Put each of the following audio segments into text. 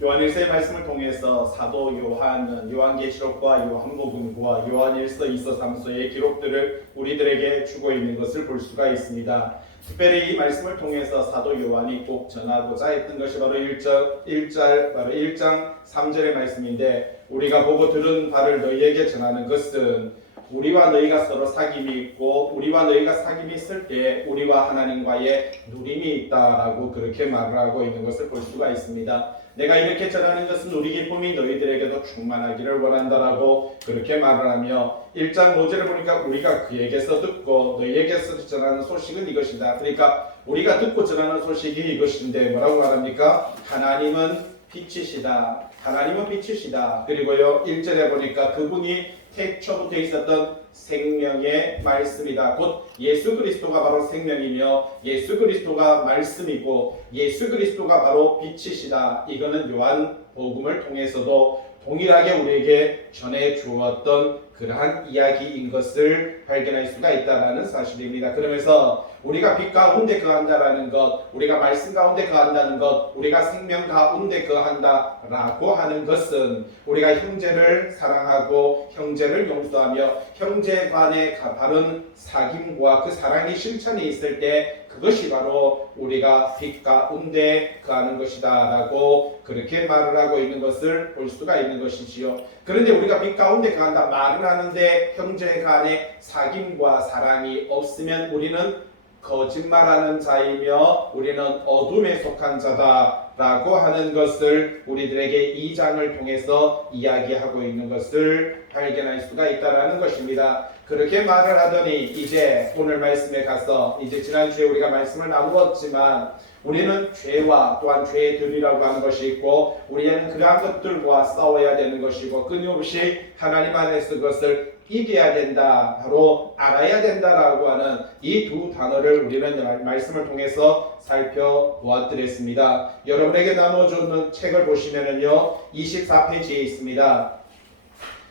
요한일서의 말씀을 통해서 사도 요한은 요한계시록과 요한복음과 요한일서, 이서, 삼서의 기록들을 우리들에게 주고 있는 것을 볼 수가 있습니다. 특별히 이 말씀을 통해서 사도 요한이 꼭 전하고자 했던 것이 바로 1장 3절의 말씀인데, 우리가 보고 들은 바를 너희에게 전하는 것은 우리와 너희가 서로 사귐이 있고 우리와 너희가 사귐이 있을 때 우리와 하나님과의 누림이 있다라고 그렇게 말을 하고 있는 것을 볼 수가 있습니다. 내가 이렇게 전하는 것은 우리 기쁨이 너희들에게도 충만하기를 원한다라고 그렇게 말을 하며, 1장 5절을 보니까 우리가 그에게서 듣고 너희에게서 전하는 소식은 이것이다. 그러니까 우리가 듣고 전하는 소식이 이것인데 뭐라고 말합니까? 하나님은 빛이시다. 하나님은 빛이시다. 그리고요 1절에 보니까 그분이 태초부터 있었던 생명의 말씀이다. 곧 예수 그리스도가 바로 생명이며 예수 그리스도가 말씀이고 예수 그리스도가 바로 빛이시다. 이거는 요한복음을 통해서도 동일하게 우리에게 전해 주었던 그러한 이야기인 것을 발견할 수가 있다는 사실입니다. 그러면서 우리가 빛 가운데 거한다라는 것, 우리가 말씀 가운데 거한다는 것, 우리가 생명 가운데 거한다라고 하는 것은 우리가 형제를 사랑하고 형제를 용서하며 형제 간의 바른 사귐과 그 사랑이 실천이 있을 때 그것이 바로 우리가 빛 가운데 거하는 것이다 라고 그렇게 말을 하고 있는 것을 볼 수가 있는 것이지요. 그런데 우리가 빛 가운데 거한다 말을 하는데 형제 간의 사귐과 사랑이 없으면 우리는 거짓말하는 자이며 우리는 어둠에 속한 자다라고 하는 것을 우리들에게 2장을 통해서 이야기하고 있는 것을 발견할 수가 있다는 것입니다. 그렇게 말을 하더니 이제 오늘 말씀에 가서, 이제 지난주에 우리가 말씀을 나누었지만 우리는 죄와 또한 죄들이라고 하는 것이 있고 우리는 그러한 것들과 싸워야 되는 것이고 끊임없이 하나님 안에서 그것을 이겨야 된다, 바로 알아야 된다라고 하는 이 두 단어를 우리는 말씀을 통해서 살펴보았드렸습니다. 여러분에게 나눠주는 책을 보시면은요 24페이지에 있습니다.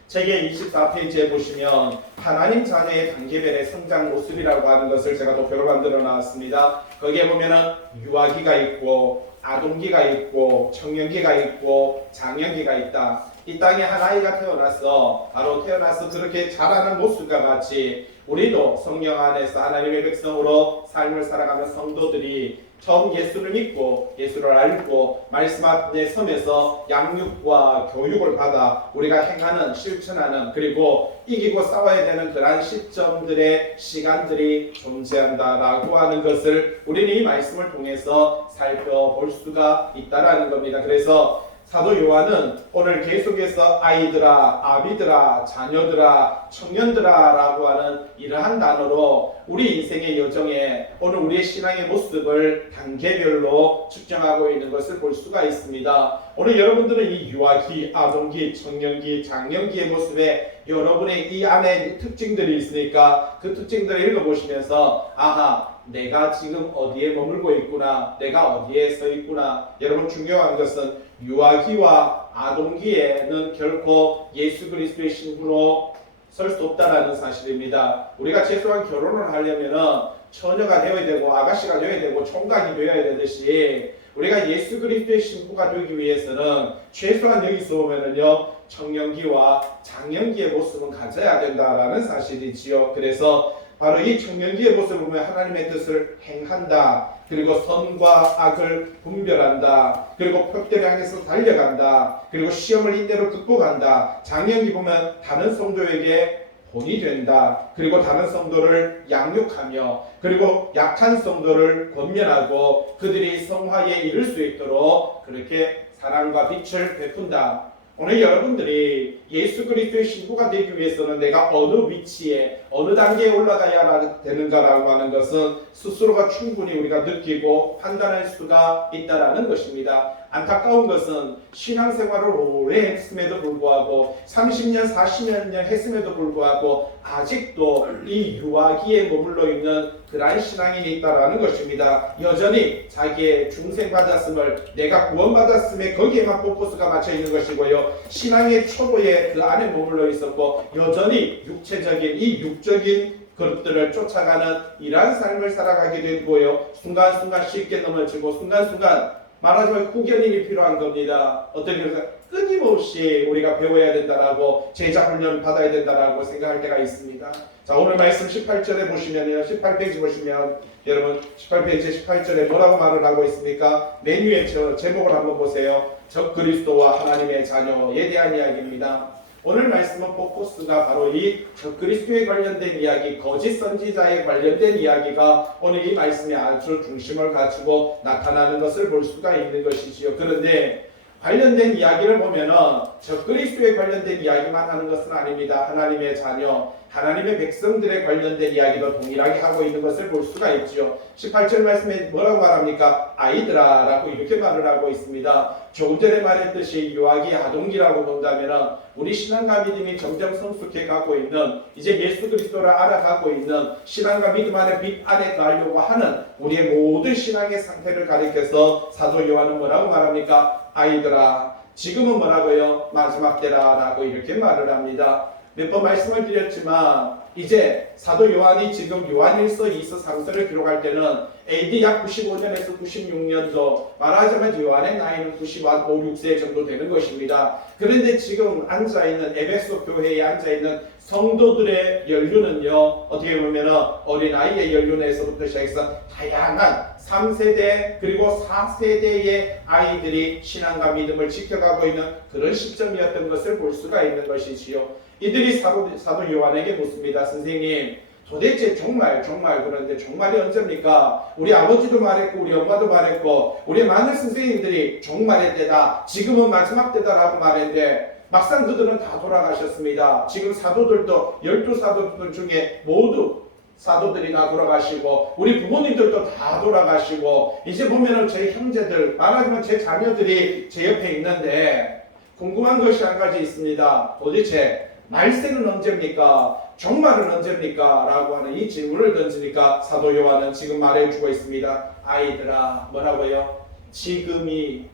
책의 24페이지에 보시면 하나님 자녀의 단계별의 성장 모습이라고 하는 것을 제가 도표로 만들어 놨습니다. 거기에 보면은 유아기가 있고 아동기가 있고 청년기가 있고 장년기가 있다. 이 땅에 한 아이가 태어나서 바로 태어나서 그렇게 자라는 모습과 같이 우리도 성령 안에서 하나님의 백성으로 삶을 살아가는 성도들이 처음 예수를 믿고 예수를 알고 말씀 앞에 서면서 양육과 교육을 받아 우리가 행하는, 실천하는, 그리고 이기고 싸워야 되는 그러한 시점들의 시간들이 존재한다라고 하는 것을 우리는 이 말씀을 통해서 살펴볼 수가 있다라는 겁니다. 그래서 사도 요한은 오늘 계속해서 아이들아, 아비들아, 자녀들아, 청년들아 라고 하는 이러한 단어로 우리 인생의 여정에 오늘 우리의 신앙의 모습을 단계별로 측정하고 있는 것을 볼 수가 있습니다. 오늘 여러분들은 이 유아기, 아동기, 청년기, 장년기의 모습에 여러분의 이 안에 특징들이 있으니까 그 특징들을 읽어보시면서 아하, 내가 지금 어디에 머물고 있구나, 내가 어디에 서 있구나. 여러분 중요한 것은 유아기와 아동기에는 결코 예수 그리스도의 신부로 설 수 없다는 사실입니다. 우리가 최소한 결혼을 하려면 처녀가 되어야 되고 아가씨가 되어야 되고 총각이 되어야 되듯이 우리가 예수 그리스도의 신부가 되기 위해서는 최소한 여기서 보면은요 청년기와 장년기의 모습은 가져야 된다라는 사실이지요. 그래서 바로 이 청년기의 모습을 보면 하나님의 뜻을 행한다, 그리고 선과 악을 분별한다, 그리고 표대를 향해서 달려간다, 그리고 시험을 인내로 극복한다. 장년기 보면 다른 성도에게 본이 된다, 그리고 다른 성도를 양육하며 그리고 약한 성도를 권면하고 그들이 성화에 이를 수 있도록 그렇게 사랑과 빛을 베푼다. 오늘 여러분들이 예수 그리스도의 신부가 되기 위해서는 내가 어느 위치에 어느 단계에 올라가야 되는가라고 하는 것은 스스로가 충분히 우리가 느끼고 판단할 수가 있다라는 것입니다. 안타까운 것은 신앙생활을 오래 했음에도 불구하고 30년 40년 했음에도 불구하고 아직도 이 유아기에 머물러 있는 그러한 신앙인이 있다라는 것입니다. 여전히 자기의 중생받았음을, 내가 구원받았음에 거기에만 포커스가 맞춰 있는 것이고요, 신앙의 초보에 그 안에 머물러 있었고 여전히 육체적인 이 육적인 그것들을 쫓아가는 이러한 삶을 살아가게 되고요, 순간순간 쉽게 넘어지고 순간순간 말하자면 후견인이 필요한 겁니다. 어떻게 해서 끊임없이 우리가 배워야 된다라고 제자 훈련 받아야 된다라고 생각할 때가 있습니다. 자, 오늘 말씀 18절에 보시면요. 18페이지 보시면 여러분 18페이지 18절에 뭐라고 말을 하고 있습니까? 맨 위에 제목을 한번 보세요. 적그리스도와 하나님의 자녀에 대한 이야기입니다. 오늘 말씀은 포커스가 바로 이 적그리스도에 관련된 이야기, 거짓 선지자에 관련된 이야기가 오늘 이 말씀에 아주 중심을 가지고 나타나는 것을 볼 수가 있는 것이지요. 그런데 관련된 이야기를 보면은 적그리스도에 관련된 이야기만 하는 것은 아닙니다. 하나님의 자녀, 하나님의 백성들에 관련된 이야기도 동일하게 하고 있는 것을 볼 수가 있지요. 18절 말씀에 뭐라고 말합니까? 아이들아 라고 이렇게 말을 하고 있습니다. 조금 전에 말했듯이 유아기 아동기라고 본다면은 우리 신앙과 믿음이 점점 성숙해 가고 있는, 이제 예수 그리스도를 알아가고 있는, 신앙과 믿음 안에 빛 안에 가려고 하는 우리의 모든 신앙의 상태를 가리켜서 사도 요한은 뭐라고 말합니까? 아이들아, 지금은 뭐라고요? 마지막 때라 라고 이렇게 말을 합니다. 몇 번 말씀을 드렸지만 이제 사도 요한이 지금 요한일서, 2서, 3서를 기록할 때는 AD 약 95년에서 96년도, 말하자면 요한의 나이는 95, 6세 정도 되는 것입니다. 그런데 지금 앉아있는 에베소 교회에 앉아있는 성도들의 연륜은요, 어떻게 보면 어린아이의 연륜에서부터 시작해서 다양한 3세대 그리고 4세대의 아이들이 신앙과 믿음을 지켜가고 있는 그런 시점이었던 것을 볼 수가 있는 것이지요. 이들이 사도 요한에게 묻습니다. 선생님, 도대체 정말 그런데 정말이 언제입니까? 우리 아버지도 말했고 우리 엄마도 말했고 우리 많은 선생님들이 종말의 때다, 지금은 마지막 때다라고 말했는데 막상 그들은 다 돌아가셨습니다. 지금 사도들도 12사도들 중에 모두 사도들이 다 돌아가시고 우리 부모님들도 다 돌아가시고 이제 보면은 제 형제들, 말하자면 제 자녀들이 제 옆에 있는데 궁금한 것이 한 가지 있습니다. 도대체 말세는 언제입니까? 종말은 언제입니까? 라고 하는 이 질문을 던지니까 사도 요한은 지금 말해주고 있습니다. 아이들아, 뭐라고요? 지금이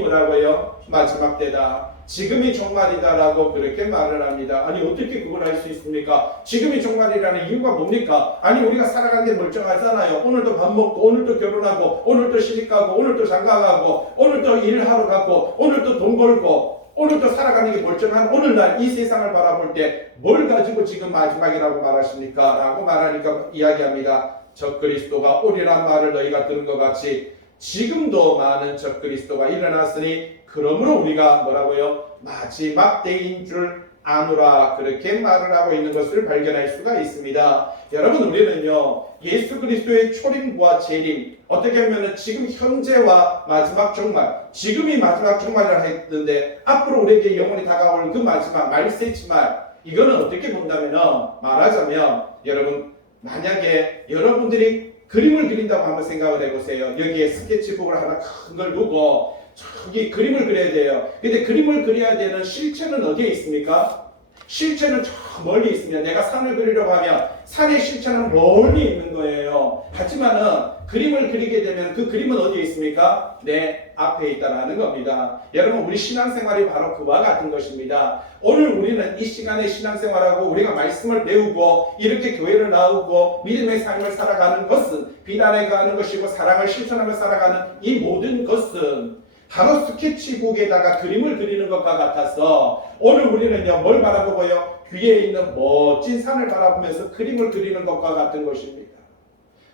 뭐라고요? 마지막 때다, 지금이 종말이다 라고 그렇게 말을 합니다. 아니 어떻게 그걸 알 수 있습니까? 지금이 종말이라는 이유가 뭡니까? 아니 우리가 살아가는 게 멀쩡하잖아요. 오늘도 밥 먹고 오늘도 결혼하고 오늘도 시집가고 오늘도 장가가고 오늘도 일하러 가고 오늘도 돈 벌고 오늘도 살아가는 게 멀쩡한 오늘날 이 세상을 바라볼 때 뭘 가지고 지금 마지막이라고 말하십니까? 라고 말하니까 이야기합니다. 적그리스도가 오리란 말을 너희가 들은 것 같이 지금도 많은 적그리스도가 일어났으니 그러므로 우리가 뭐라고요? 마지막 때인 줄 아노라, 그렇게 말을 하고 있는 것을 발견할 수가 있습니다. 여러분, 우리는요 예수 그리스도의 초림과 재림, 어떻게 보면 지금 현재와 마지막 종말, 지금이 마지막 종말이라 했는데 앞으로 우리에게 영원히 다가올 그 마지막 말세지말, 이거는 어떻게 본다면 말하자면 여러분, 만약에 여러분들이 그림을 그린다고 한번 생각을 해보세요. 여기에 스케치북을 하나 큰 걸 두고 저기 그림을 그려야 돼요. 근데 그림을 그려야 되는 실체는 어디에 있습니까? 실체는 저 멀리 있습니다. 내가 산을 그리려고 하면 산의 실체는 멀리 있는 거예요. 하지만은 그림을 그리게 되면 그 그림은 어디에 있습니까? 내 앞에 있다는 겁니다. 여러분, 우리 신앙생활이 바로 그와 같은 것입니다. 오늘 우리는 이 시간에 신앙생활하고 우리가 말씀을 배우고 이렇게 교회를 나오고 믿음의 삶을 살아가는 것은 비단에 가는 것이고 사랑을 실천하며 살아가는 이 모든 것은 바로 스케치북에다가 그림을 그리는 것과 같아서 오늘 우리는요 뭘 바라보고요? 뒤에 있는 멋진 산을 바라보면서 그림을 그리는 것과 같은 것입니다.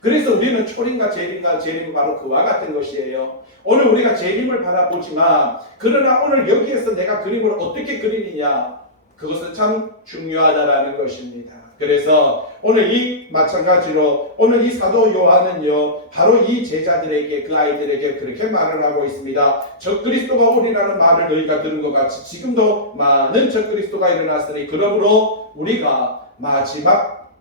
그래서 우리는 초림과 재림은 바로 그와 같은 것이에요. 오늘 우리가 재림을 바라보지만 그러나 오늘 여기에서 내가 그림을 어떻게 그리느냐, 그것은 참 중요하다라는 것입니다. 그래서 오늘 이 마찬가지로 오늘 이 사도 요한은요 바로 이 제자들에게, 그 아이들에게 그렇게 말을 하고 있습니다. 적그리스도가 오리라는 말을 너희가 들은 것 같이 지금도 많은 적그리스도가 일어났으니 그러므로 우리가 마지막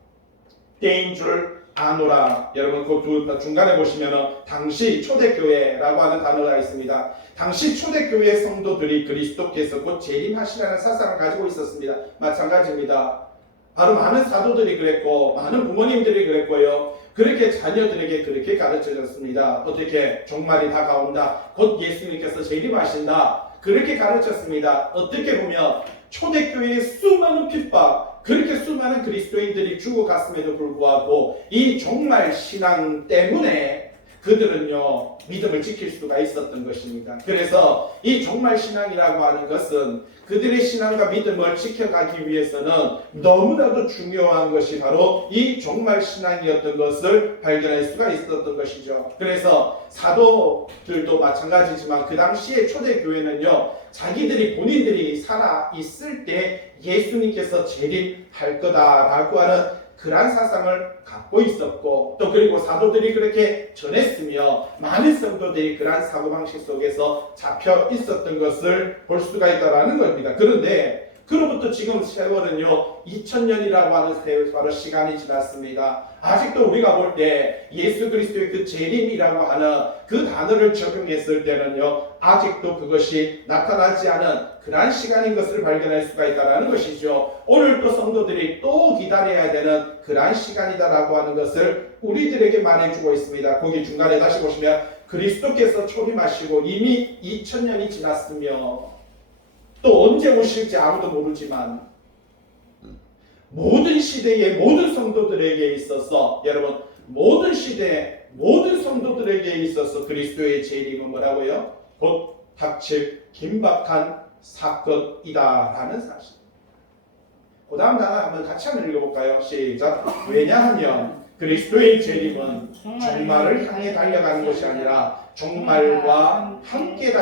때인 줄 아노라. 여러분 그 중간에 보시면은 당시 초대교회라고 하는 단어가 있습니다. 당시 초대교회 성도들이 그리스도께서 곧 재림하시라는 사상을 가지고 있었습니다. 마찬가지입니다. 바로 많은 사도들이 그랬고 많은 부모님들이 그랬고요. 그렇게 자녀들에게 그렇게 가르쳐졌습니다. 어떻게? 종말이 다가온다, 곧 예수님께서 재림하신다, 그렇게 가르쳤습니다. 어떻게 보면 초대교회의 수많은 핍박, 그렇게 수많은 그리스도인들이 죽어갔음에도 불구하고 이 종말 신앙 때문에 그들은요 믿음을 지킬 수가 있었던 것입니다. 그래서 이 종말신앙이라고 하는 것은 그들의 신앙과 믿음을 지켜가기 위해서는 너무나도 중요한 것이 바로 이 종말신앙이었던 것을 발견할 수가 있었던 것이죠. 그래서 사도들도 마찬가지지만 그 당시에 초대교회는요 자기들이 본인들이 살아 있을 때 예수님께서 재림할 거다라고 하는 그러한 사상을 갖고 있었고 또 그리고 사도들이 그렇게 전했으며 많은 성도들이 그러한 사고방식 속에서 잡혀 있었던 것을 볼 수가 있다는 겁니다. 그런데 그로부터 지금 세월은요 2000년이라고 하는 세월 시간이 지났습니다. 아직도 우리가 볼 때 예수 그리스도의 그 재림이라고 하는 그 단어를 적용했을 때는요 아직도 그것이 나타나지 않은 그러한 시간인 것을 발견할 수가 있다는 것이죠. 오늘 또 성도들이 또 기다려야 되는 그러한 시간이다라고 하는 것을 우리들에게 말해주고 있습니다. 거기 중간에 다시 보시면 그리스도께서 초림하시고 이미 2000년이 지났으며 또 언제 오실지 아무도 모르지만 모든 시대의 모든 성도들에게 있어서 여러분 모든 시대 모든 성도들에게 있어서 그리스도의 재림은 뭐라고요? 곧 닥칠 긴박한 사건이다라는 사실. 그 다음 단어 한번 같이 한번 읽어볼까요? 시작. 왜냐하면 그리스도의 재림은 종말을 향해 달려가는 것이 아니라 종말과 함께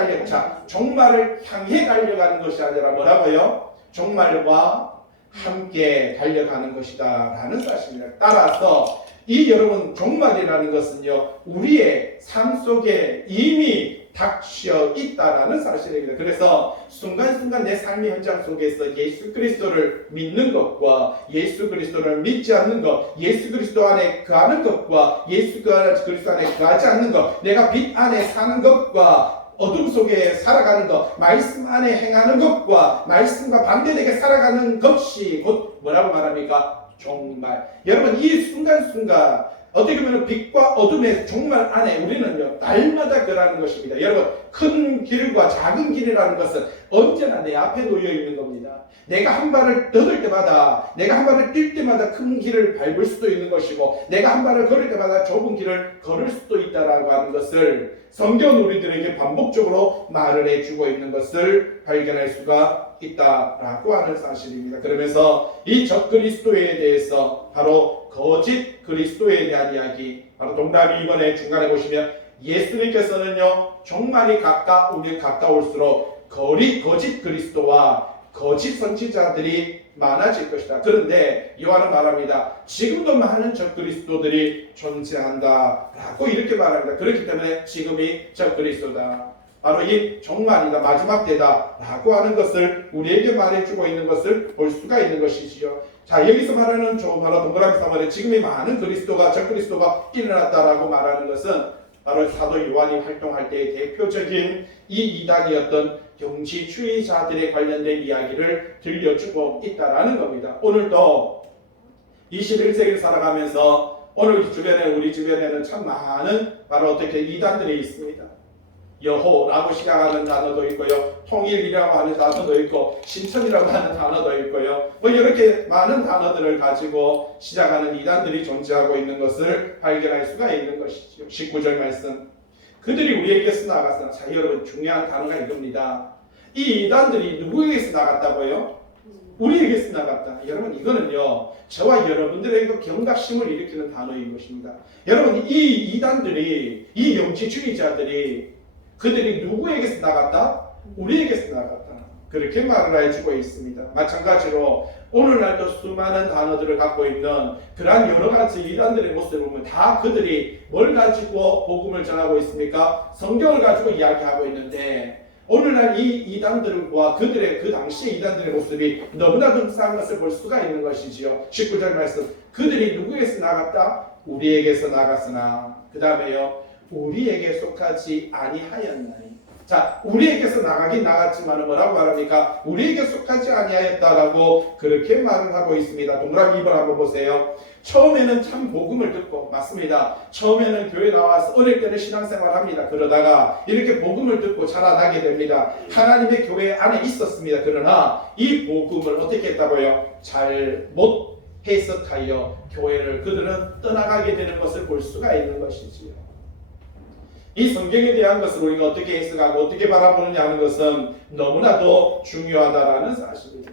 종말을 향해 달려가는 것이 아니라 뭐라고요? 종말과 함께 달려가는 것이다 라는 사실입니다. 따라서 이 여러분 종말이라는 것은요 우리의 삶 속에 이미 닥쳐 있다라는 사실입니다. 그래서 순간순간 내 삶의 현장 속에서 예수 그리스도를 믿는 것과 예수 그리스도를 믿지 않는 것, 예수 그리스도 안에 거하는 것과 예수 그리스도 안에 거하지 않는 것, 내가 빛 안에 사는 것과 어둠 속에 살아가는 것, 말씀 안에 행하는 것과 말씀과 반대되게 살아가는 것이 곧 뭐라고 말합니까? 종말. 여러분 이 순간순간 어떻게 보면 빛과 어둠의 종말 안에 우리는요 날마다 거라는 것입니다. 여러분 큰 길과 작은 길이라는 것은 언제나 내 앞에 놓여 있는 겁니다. 내가 한 발을 떠들 때마다 내가 한 발을 뛸 때마다 큰 길을 밟을 수도 있는 것이고 내가 한 발을 걸을 때마다 좁은 길을 걸을 수도 있다라고 하는 것을 성경은 우리들에게 반복적으로 말을 해주고 있는 것을 발견할 수가 있다라고 하는 사실입니다. 그러면서 이 적그리스도에 대해서 바로 거짓 그리스도에 대한 이야기, 바로 동답이 이번에 중간에 보시면 예수님께서는요 종말이 가까울수록 거짓 그리스도와 거짓 선지자들이 많아질 것이다. 그런데 요한은 말합니다. 지금도 많은 적그리스도들이 존재한다라고 이렇게 말합니다. 그렇기 때문에 지금이 적그리스도다. 바로 이 종말이다, 마지막 때다 라고 하는 것을 우리에게 말해주고 있는 것을 볼 수가 있는 것이지요. 자, 여기서 말하는 바로 동그라미 3번에 지금이 많은 적그리스도가 일어났다라고 말하는 것은 바로 사도 요한이 활동할 때의 대표적인 이 이단이었던 경지주의자들에 관련된 이야기를 들려주고 있다라는 겁니다. 오늘도 21세기를 살아가면서 오늘 우리 주변에는 참 많은 바로 어떻게 이단들이 있습니다. 여호라고 시작하는 단어도 있고요. 통일이라고 하는 단어도 있고 신천이라고 하는 단어도 있고요. 이렇게 많은 단어들을 가지고 시작하는 이단들이 존재하고 있는 것을 발견할 수가 있는 것이죠. 19절 말씀. 그들이 우리에게서 나갔으나 자 여러분 중요한 단어가 이겁니다. 이 이단들이 누구에게서 나갔다고요? 우리에게서 나갔다. 여러분 이거는요 저와 여러분들에게도 경각심을 일으키는 단어인 것입니다. 여러분 이 이단들이 이 영지주의자들이 그들이 누구에게서 나갔다? 우리에게서 나갔다. 그렇게 말을 해주고 있습니다. 마찬가지로 오늘날도 수많은 단어들을 갖고 있는 그러한 여러 가지 이단들의 모습을 보면 다 그들이 뭘 가지고 복음을 전하고 있습니까? 성경을 가지고 이야기하고 있는데 오늘날 이 이단들과 그들의 그 당시의 이단들의 모습이 너무나도 흡사한 것을 볼 수가 있는 것이지요. 19절 말씀. 그들이 누구에게서 나갔다? 우리에게서 나갔으나 그 다음에요. 우리에게 속하지 아니하였나니. 자, 우리에게서 나가긴 나갔지만 뭐라고 말합니까? 우리에게 속하지 아니하였다라고 그렇게 말을 하고 있습니다. 동그라미 2번 한번 보세요. 처음에는 참 복음을 듣고, 맞습니다. 처음에는 교회 나와서 어릴 때는 신앙생활 합니다. 그러다가 이렇게 복음을 듣고 자라나게 됩니다. 하나님의 교회 안에 있었습니다. 그러나 이 복음을 어떻게 했다고요? 잘못 해석하여 교회를 그들은 떠나가게 되는 것을 볼 수가 있는 것이지요. 이 성경에 대한 것을 우리가 어떻게 해석하고 어떻게 바라보느냐 하는 것은 너무나도 중요하다라는 사실입니다.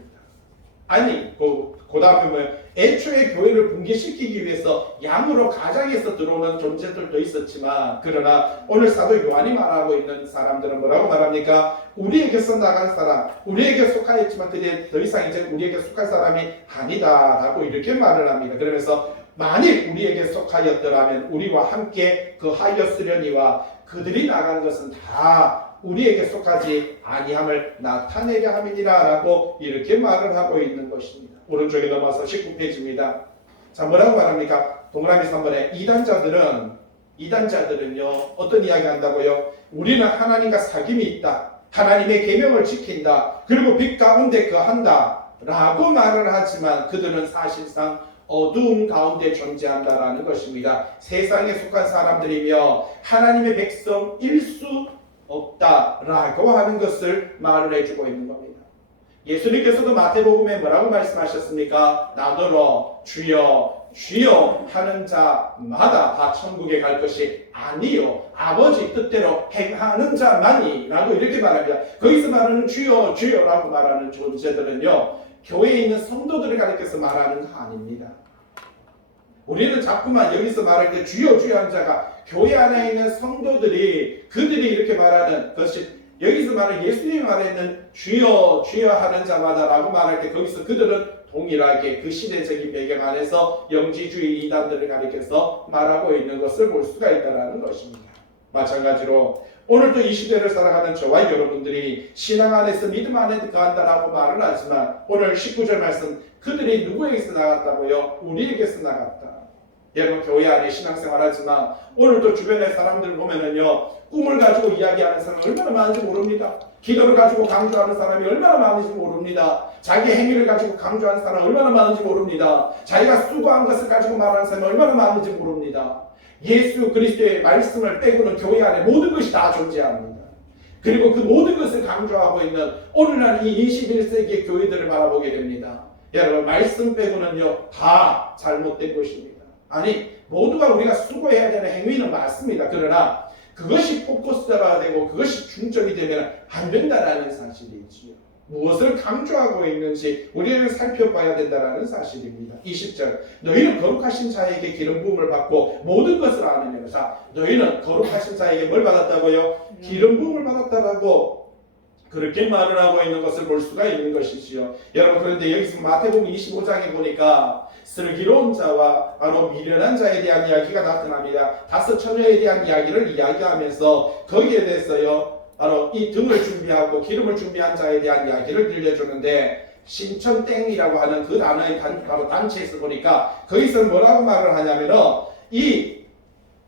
아니, 그 다음에 뭐예요? 애초에 교회를 붕괴시키기 위해서 양으로 가장에서 들어오는 존재들도 있었지만, 그러나 오늘 사도 요한이 말하고 있는 사람들은 뭐라고 말합니까? 우리에게서 나간 사람, 우리에게 속하였지만 그들이 더 이상 이제 우리에게 속할 사람이 아니다라고 이렇게 말을 합니다. 그러면서 만일 우리에게 속하였더라면 우리와 함께 그 하였으려니와 그들이 나간 것은 다 우리에게 속하지 아니함을 나타내게 함이니라 라고 이렇게 말을 하고 있는 것입니다. 오른쪽에 넘어서 19페이지입니다. 자, 뭐라고 말합니까? 동그라미 3번에 이단자들은요 어떤 이야기 한다고요? 우리는 하나님과 사귐이 있다, 하나님의 계명을 지킨다, 그리고 빛 가운데 거한다 라고 말을 하지만 그들은 사실상 어두움 가운데 존재한다라는 것입니다. 세상에 속한 사람들이며 하나님의 백성일 수 없다라고 하는 것을 말을 해주고 있는 겁니다. 예수님께서도 마태복음에 뭐라고 말씀하셨습니까? 나더러 주여 주여 하는 자마다 다 천국에 갈 것이 아니요 아버지 뜻대로 행하는 자만이 라고 이렇게 말합니다. 거기서 말하는 주여 주여라고 말하는 존재들은요 교회에 있는 성도들을 가리켜서 말하는 거 아닙니다. 우리는 자꾸만 여기서 말할 때 주여 주여 하는 자가 교회 안에 있는 성도들이 그들이 이렇게 말하는 것이 여기서 말하는 예수님이 말하는 주여 주여 하는 자마다라고 말할 때 거기서 그들은 동일하게 그 시대적인 배경 안에서 영지주의 이단들을 가리켜서 말하고 있는 것을 볼 수가 있다는 것입니다. 마찬가지로 오늘도 이 시대를 살아가는 저와 여러분들이 신앙 안에서 믿음 안에 거한다라고 말을 하지만 오늘 19절 말씀 그들이 누구에게서 나갔다고요? 우리에게서 나갔다. 여러분 교회 안에 신앙생활 하지만 오늘도 주변의 사람들 보면은요 꿈을 가지고 이야기하는 사람이 얼마나 많은지 모릅니다. 기도를 가지고 강조하는 사람이 얼마나 많은지 모릅니다. 자기 행위를 가지고 강조하는 사람이 얼마나 많은지 모릅니다. 자기가 수고한 것을 가지고 말하는 사람이 얼마나 많은지 모릅니다. 예수 그리스도의 말씀을 빼고는 교회 안에 모든 것이 다 존재합니다. 그리고 그 모든 것을 강조하고 있는 오늘날 이 21세기의 교회들을 바라보게 됩니다. 여러분 말씀 빼고는요 다 잘못된 것입니다. 아니 모두가 우리가 수고해야 되는 행위는 맞습니다. 그러나 그것이 포커스가 되고 그것이 중점이 되면 안 된다라는 사실이지요. 무엇을 강조하고 있는지 우리는 살펴봐야 된다는 사실입니다. 20절 너희는 거룩하신 자에게 기름 부음을 받고 모든 것을 아느니라. 자, 너희는 거룩하신 자에게 뭘 받았다고요? 기름 부음을 받았다라고 그렇게 말을 하고 있는 것을 볼 수가 있는 것이지요. 여러분 그런데 여기서 마태복음 25장에 보니까 슬기로운 자와 바로 미련한 자에 대한 이야기가 나타납니다. 5 처녀에 대한 이야기를 이야기하면서 거기에 대해서요 바로 이 등을 준비하고 기름을 준비한 자에 대한 이야기를 들려주는데 신천땡이라고 하는 그 단어의 바로 단체에서 보니까 거기서 뭐라고 말을 하냐면은 이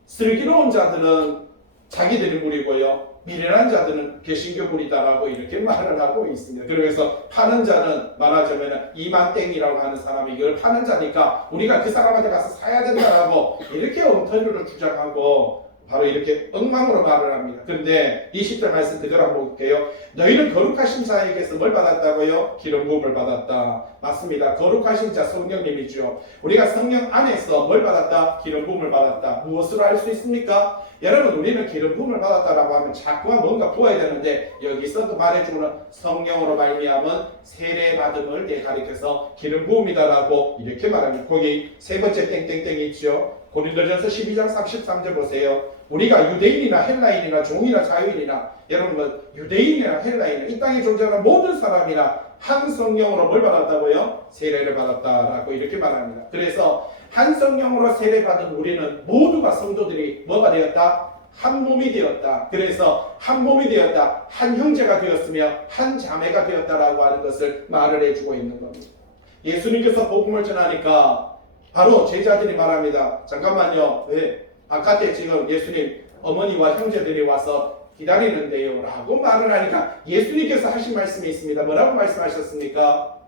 슬기로운 자들은 자기들이 무리고요 미련한 자들은 개신교 무리다라고 이렇게 말을 하고 있습니다. 그래서 파는 자는 말하자면 이만땡이라고 하는 사람이 이걸 파는 자니까 우리가 그 사람한테 가서 사야 된다라고 이렇게 엉터리로 주장하고 바로 이렇게 엉망으로 말을 합니다. 그런데 20절 말씀 그대로 한번 볼게요. 너희는 거룩하신 자에게서 뭘 받았다고요? 기름 부음을 받았다. 맞습니다. 거룩하신 자 성령님이죠. 우리가 성령 안에서 뭘 받았다? 기름 부음을 받았다. 무엇으로 알 수 있습니까? 여러분 우리는 기름 부음을 받았다라고 하면 자꾸만 뭔가 부어야 되는데 여기서도 말해주는 성령으로 말미암은 세례 받음을 가리켜서 기름 부음이다라고 이렇게 말합니다. 거기 세 번째 땡땡땡이 있죠. 고린도전서 12장 33절 보세요. 우리가 유대인이나 헬라인이나 종이나 자유인이나 여러분 유대인이나 헬라인이나 이 땅에 존재하는 모든 사람이나 한 성령으로 뭘 받았다고요? 세례를 받았다라고 이렇게 말합니다. 그래서 한 성령으로 세례받은 우리는 모두가 성도들이 뭐가 되었다? 한 몸이 되었다. 그래서 한 몸이 되었다. 한 형제가 되었으며 한 자매가 되었다라고 하는 것을 말을 해주고 있는 겁니다. 예수님께서 복음을 전하니까 바로 제자들이 말합니다. 잠깐만요. 왜? 바깥에 지금 예수님 어머니와 형제들이 와서 기다리는데요 라고 말을 하니까 예수님께서 하신 말씀이 있습니다. 뭐라고 말씀하셨습니까?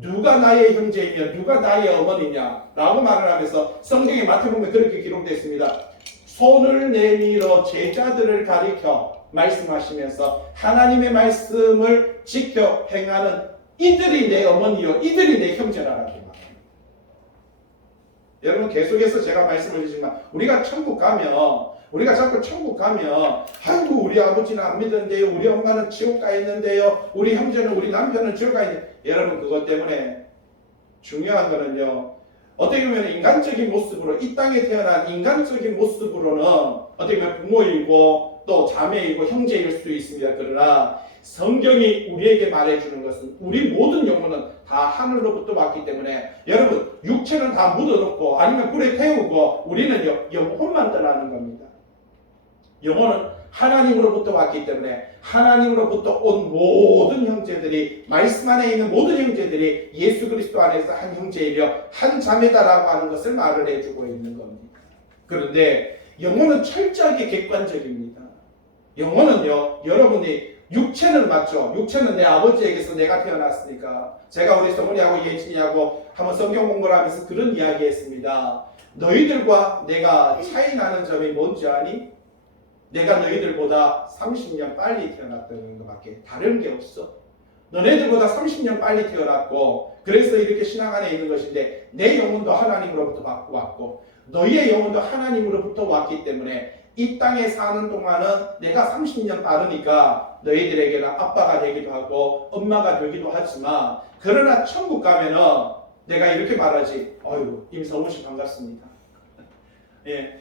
누가 나의 형제이며 누가 나의 어머니냐 라고 말을 하면서 성경에 마태복음에 그렇게 기록되어 있습니다. 손을 내밀어 제자들을 가리켜 말씀하시면서 하나님의 말씀을 지켜 행하는 이들이 내 어머니요 이들이 내 형제라고 말합니다. 여러분 계속해서 제가 말씀을 드리지만 우리가 자꾸 천국 가면 아이고 우리 아버지는 안 믿는데요, 우리 엄마는 지옥 가 있는데요, 우리 형제는 우리 남편은 지옥 가 있는데, 여러분 그것 때문에 중요한 거는요, 어떻게 보면 인간적인 모습으로 이 땅에 태어난 인간적인 모습으로는 어떻게 보면 부모이고 또 자매이고 형제일 수도 있습니다. 그러나 성경이 우리에게 말해주는 것은 우리 모든 영혼은 다 하늘로부터 왔기 때문에 여러분 육체는 다 묻어놓고 아니면 불에 태우고 우리는 영혼만 떠나는 겁니다. 영혼은 하나님으로부터 왔기 때문에 하나님으로부터 온 모든 형제들이, 말씀 안에 있는 모든 형제들이 예수 그리스도 안에서 한 형제이며 한 자매다라고 하는 것을 말을 해주고 있는 겁니다. 그런데 영혼은 철저하게 객관적입니다. 영혼은요, 여러분이 육체는 맞죠. 육체는 내 아버지에게서 내가 태어났으니까. 제가 우리 성훈이하고 예진이하고 한번 성경 공부를 하면서 그런 이야기 했습니다. 너희들과 내가 차이 나는 점이 뭔지 아니? 내가 너희들보다 30년 빨리 태어났다는 것밖에 다른 게 없어. 너네들보다 30년 빨리 태어났고 그래서 이렇게 신앙 안에 있는 것인데 내 영혼도 하나님으로부터 받고 왔고 너희의 영혼도 하나님으로부터 왔기 때문에 이 땅에 사는 동안은 내가 30년 빠르니까 너희들에게는 아빠가 되기도 하고 엄마가 되기도 하지만 그러나 천국 가면은 내가 이렇게 말하지. 어휴, 임성훈 씨 반갑습니다. 예,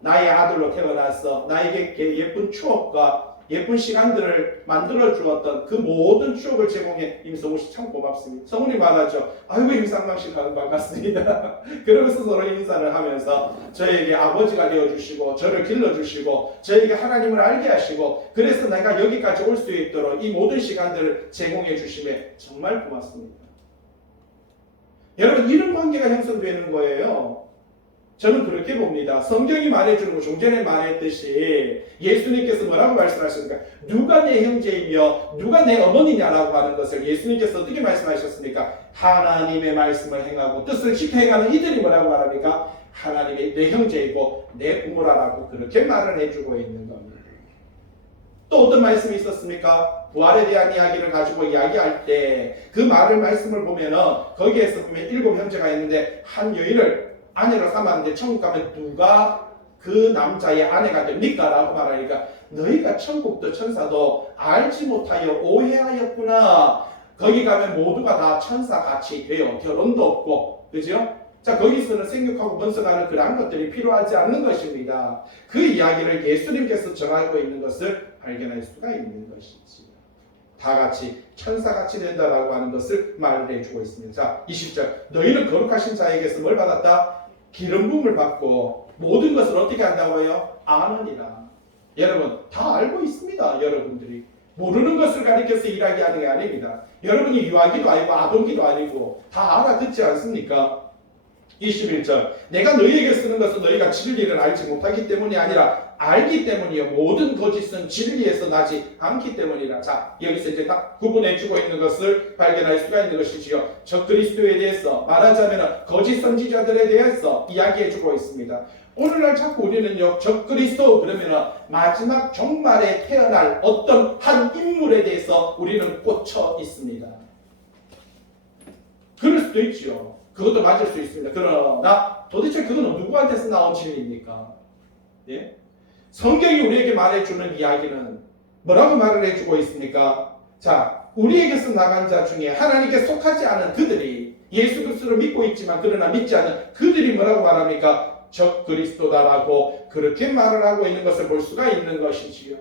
나의 아들로 태어났어. 나에게 예쁜 추억과 예쁜 시간들을 만들어 주었던 그 모든 추억을 제공해 임성훈 씨 참 고맙습니다. 성훈이 말하죠. 아이고 임상광 씨 반갑습니다. 그러면서 서로 인사를 하면서 저에게 아버지가 되어주시고 저를 길러주시고 저에게 하나님을 알게 하시고 그래서 내가 여기까지 올 수 있도록 이 모든 시간들을 제공해 주심에 정말 고맙습니다. 여러분 이런 관계가 형성되는 거예요. 저는 그렇게 봅니다. 성경이 말해주는 거, 좀 전에 말했듯이 예수님께서 뭐라고 말씀하셨습니까? 누가 내 형제이며 누가 내 어머니냐라고 하는 것을 예수님께서 어떻게 말씀하셨습니까? 하나님의 말씀을 행하고 뜻을 지켜 행하는 이들이 뭐라고 말합니까? 하나님의 내 형제이고 내 부모라라고 그렇게 말을 해주고 있는 겁니다. 또 어떤 말씀이 있었습니까? 부활에 대한 이야기를 가지고 이야기할 때 그 말씀을 보면은 거기에서 보면 7 형제가 있는데 한 여인을 아내로 삼았는데 천국 가면 누가 그 남자의 아내가 됩니까? 라고 말하니까 너희가 천국도 천사도 알지 못하여 오해하였구나. 거기 가면 모두가 다 천사같이 돼요. 결혼도 없고. 그죠? 자, 거기서는 생육하고 번성하는 그러한 것들이 필요하지 않는 것입니다. 그 이야기를 예수님께서 전하고 있는 것을 발견할 수가 있는 것이지. 다 같이 천사같이 된다라고 하는 것을 말을 해주고 있습니다. 자, 20절. 너희는 거룩하신 자에게서 뭘 받았다? 기름 부음을 받고 모든 것을 어떻게 한다고요? 아느니라. 여러분 다 알고 있습니다. 여러분들이 모르는 것을 가리켜서 일하게 하는 게 아닙니다. 여러분이 유아기도 아니고 아동기도 아니고 다 알아듣지 않습니까? 21절. 내가 너희에게 쓰는 것은 너희가 진리를 알지 못하기 때문이 아니라 알기 때문이요. 모든 거짓은 진리에서 나지 않기 때문이라. 자, 여기서 이제 딱 구분해주고 있는 것을 발견할 수가 있는 것이지요. 적그리스도에 대해서 말하자면 거짓 선지자들에 대해서 이야기해주고 있습니다. 오늘날 자꾸 우리는요, 적그리스도 그러면 마지막 종말에 태어날 어떤 한 인물에 대해서 우리는 꽂혀 있습니다. 그럴 수도 있죠. 그것도 맞을 수 있습니다. 그러나 도대체 그건 누구한테서 나온 진리입니까? 예? 성경이 우리에게 말해주는 이야기는 뭐라고 말을 해주고 있습니까? 자, 우리에게서 나간 자 중에 하나님께 속하지 않은 그들이 예수 그리스도를 믿고 있지만 그러나 믿지 않는 그들이 뭐라고 말합니까? 적그리스도다라고 그렇게 말을 하고 있는 것을 볼 수가 있는 것이지요.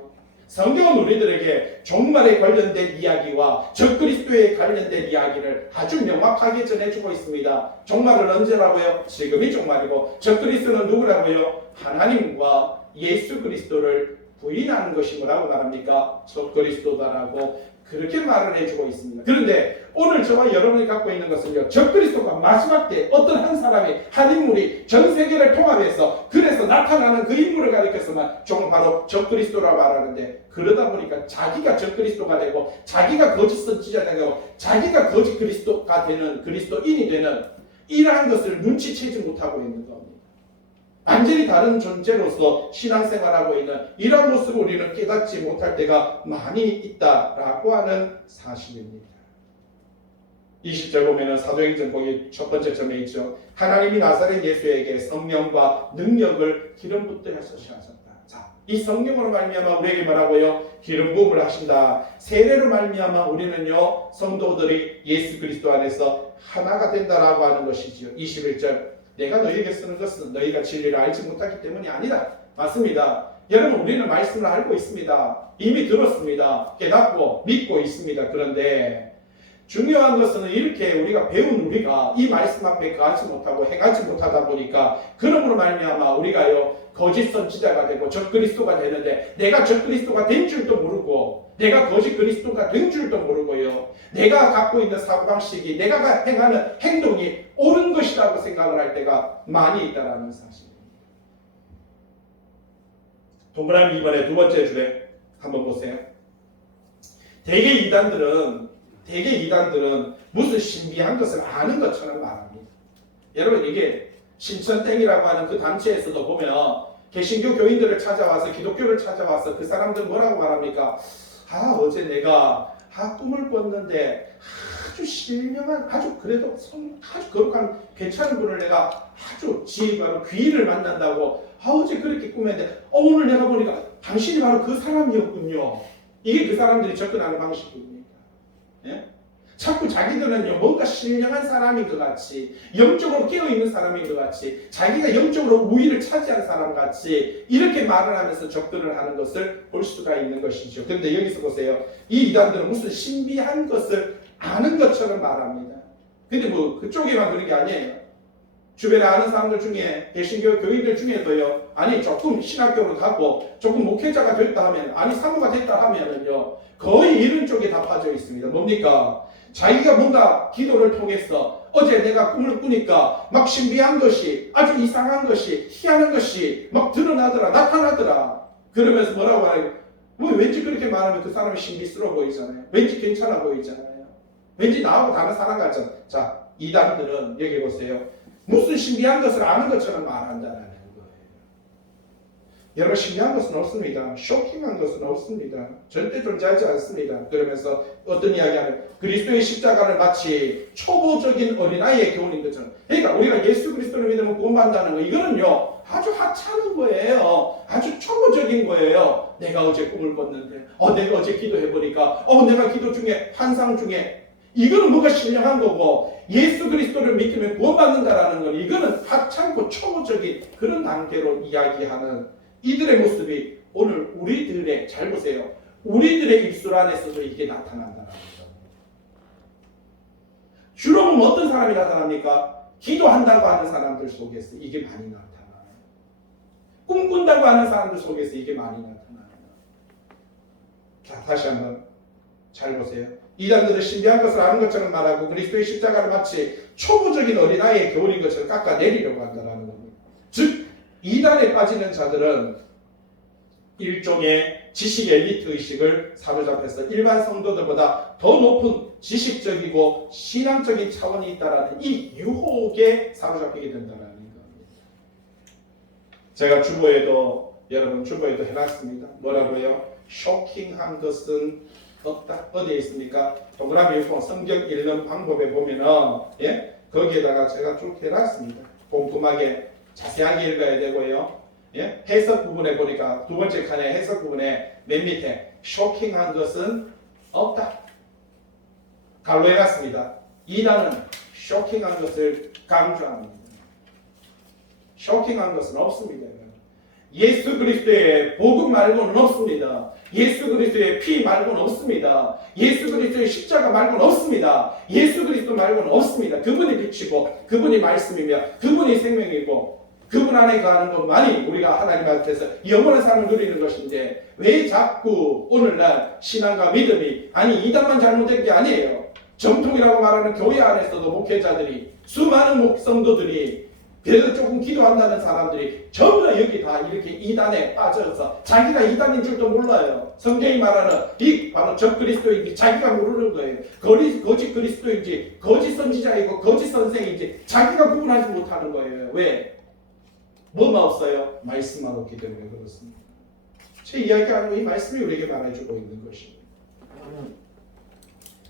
성경은 우리들에게 종말에 관련된 이야기와 적그리스도에 관련된 이야기를 아주 명확하게 전해주고 있습니다. 종말은 언제라고요? 지금이 종말이고 적그리스도는 누구라고요? 하나님과 예수 그리스도를 부인하는 것이 뭐라고 말합니까? 적그리스도다라고 그렇게 말을 해주고 있습니다. 그런데 오늘 저와 여러분이 갖고 있는 것은요, 적그리스도가 마지막 때 어떤 한 사람이, 한 인물이 전 세계를 통합해서 그래서 나타나는 그 인물을 가리켜서만 조금 바로 적그리스도라고 말하는데, 그러다 보니까 자기가 적그리스도가 되고 자기가 거짓 선지자가 되고 자기가 거짓 그리스도가 되는, 그리스도인이 되는 이러한 것을 눈치채지 못하고 있는 겁니다. 완전히 다른 존재로서 신앙생활하고 있는 이런 모습을 우리는 깨닫지 못할 때가 많이 있다라고 하는 사실입니다. 20절 보면은 사도행전 거기 첫 번째 점에 있죠. 하나님이 나사렛 예수에게 성령과 능력을 기름 붓게 하셨다. 자, 이 성령으로 말미암아 우리에게 뭐라고요? 기름 부음을 하신다. 세례로 말미암아 우리는요 성도들이 예수 그리스도 안에서 하나가 된다라고 하는 것이지요. 21절 내가 너희에게 쓰는 것은 너희가 진리를 알지 못하기 때문이 아니다. 맞습니다. 여러분 우리는 말씀을 알고 있습니다. 이미 들었습니다. 깨닫고 믿고 있습니다. 그런데 중요한 것은 이렇게 우리가 배운 우리가 이 말씀 앞에 거하지 못하고 행하지 못하다 보니까 그러므로 말미암아 우리가요 거짓 선지자가 되고 적그리스도가 되는데 내가 적그리스도가 된 줄도 모르고 내가 거짓 그리스도가 된 줄도 모르고요 내가 갖고 있는 사고방식이 내가 행하는 행동이 옳은 것이라고 생각을 할 때가 많이 있다는 사실입니다. 동그라미 이번에 두 번째 줄에 한번 보세요. 대개 이단들은 무슨 신비한 것을 아는 것처럼 말합니다. 여러분 이게 신천땡이라고 하는 그 단체에서도 보면 개신교 교인들을 찾아와서 기독교를 찾아와서 그 사람들 뭐라고 말합니까? 어제 내가 꿈을 꿨는데 아주 신명한 아주 그래도 아주 거룩한 괜찮은 분을 내가 아주 바로 귀인을 만난다고 어제 그렇게 꿈했는데 오늘 내가 보니까 당신이 바로 그 사람이었군요. 이게 그 사람들이 접근하는 방식입니다. 예? 자꾸 자기들은요 뭔가 신령한 사람인 것 같이 영적으로 깨어있는 사람인 것 같이 자기가 영적으로 우위를 차지한 사람 같이 이렇게 말을 하면서 접근을 하는 것을 볼 수가 있는 것이죠. 그런데 여기서 보세요. 이 이단들은 무슨 신비한 것을 아는 것처럼 말합니다. 근데 뭐 그쪽에만 그런 게 아니에요. 주변에 아는 사람들 중에 개신교 교인들 중에도요 조금 신학교를 가고 조금 목회자가 됐다 하면 사모가 됐다 하면은요 거의 이런 쪽에 다 빠져 있습니다. 뭡니까? 자기가 뭔가 기도를 통해서 어제 내가 꿈을 꾸니까 막 신비한 것이 아주 이상한 것이 희한한 것이 막 드러나더라 나타나더라 그러면서 뭐라고 하나요? 왠지 그렇게 말하면 그 사람이 신비스러워 보이잖아요. 왠지 괜찮아 보이잖아요. 왠지 나하고 다른 사람 같잖아요. 자, 이단들은 여기 보세요. 무슨 신비한 것을 아는 것처럼 말한다는 거예요. 여러분 신비한 것은 없습니다. 쇼킹한 것은 없습니다. 절대 존재하지 않습니다. 그러면서 어떤 이야기하는 그리스도의 십자가를 마치 초보적인 어린아이의 교훈인 것처럼 그러니까 우리가 예수 그리스도를 믿으면 구원받는다는 거 이거는요 아주 하찮은 거예요. 아주 초보적인 거예요. 내가 어제 꿈을 꿨는데 내가 어제 기도해보니까 내가 기도 중에 환상 중에 이거는 뭐가 신령한 거고 예수 그리스도를 믿으면 구원받는다라는 건 이거는 하찮고 초보적인 그런 단계로 이야기하는 이들의 모습이 오늘 우리들의 잘 보세요. 우리들의 입술 안에서도 이게 나타난다는 거죠. 주로 보면 어떤 사람이 나타납니까? 기도한다고 하는 사람들 속에서 이게 많이 나타나요. 꿈꾼다고 하는 사람들 속에서 이게 많이 나타나요. 자, 다시 한번 잘 보세요. 이단들은 신비한 것을 아는 것처럼 말하고 그리스도의 십자가를 마치 초보적인 어린아이의 교훈인 것처럼 깎아내리려고 한다는 겁니다. 즉 이단에 빠지는 자들은 일종의 지식 엘리트 의식을 사로잡혀서 일반 성도들보다 더 높은 지식적이고 신앙적인 차원이 있다는 이 유혹에 사로잡히게 된다는 겁니다. 제가 여러분 주보에도 해놨습니다. 뭐라고요? 쇼킹한 것은 없다. 어디에 있습니까? 동그라미 6번 성경 읽는 방법에 보면은 거기에다가 제가 쭉 해놨습니다. 꼼꼼하게 자세하게 읽어야 되고요. 해석 부분에 보니까 두 번째 칸의 해석 부분에 맨 밑에 쇼킹한 것은 없다. 갈로 해놨습니다. 이단은 쇼킹한 것을 강조합니다. 쇼킹한 것은 없습니다. 예수 그리스도의 복음 말고는 없습니다. 예수 그리스도의 피 말고는 없습니다. 예수 그리스도의 십자가 말고는 없습니다. 예수 그리스도 말고는 없습니다. 그분이 빛이고 그분이 말씀이며 그분이 생명이고 그분 안에 거하는 것만이 우리가 하나님 앞에서 영원한 삶을 누리는 것인데 왜 자꾸 오늘날 신앙과 믿음이 이단만 잘못된 게 아니에요. 정통이라고 말하는 교회 안에서도 목회자들이 수많은 목성도들이 그래도 조금 기도한다는 사람들이 전부 다 여기 다 이렇게 이단에 빠져서 자기가 이단인 줄도 몰라요. 성경이 말하는 이 바로 적그리스도인지 자기가 모르는 거예요. 거짓 그리스도인지 거짓 선지자이고 거짓 선생인지 자기가 구분하지 못하는 거예요. 왜? 뭐만 없어요? 말씀만 없기 때문에 그렇습니다. 제 이야기하는 이 말씀이 우리에게 말해주고 있는 것입니다.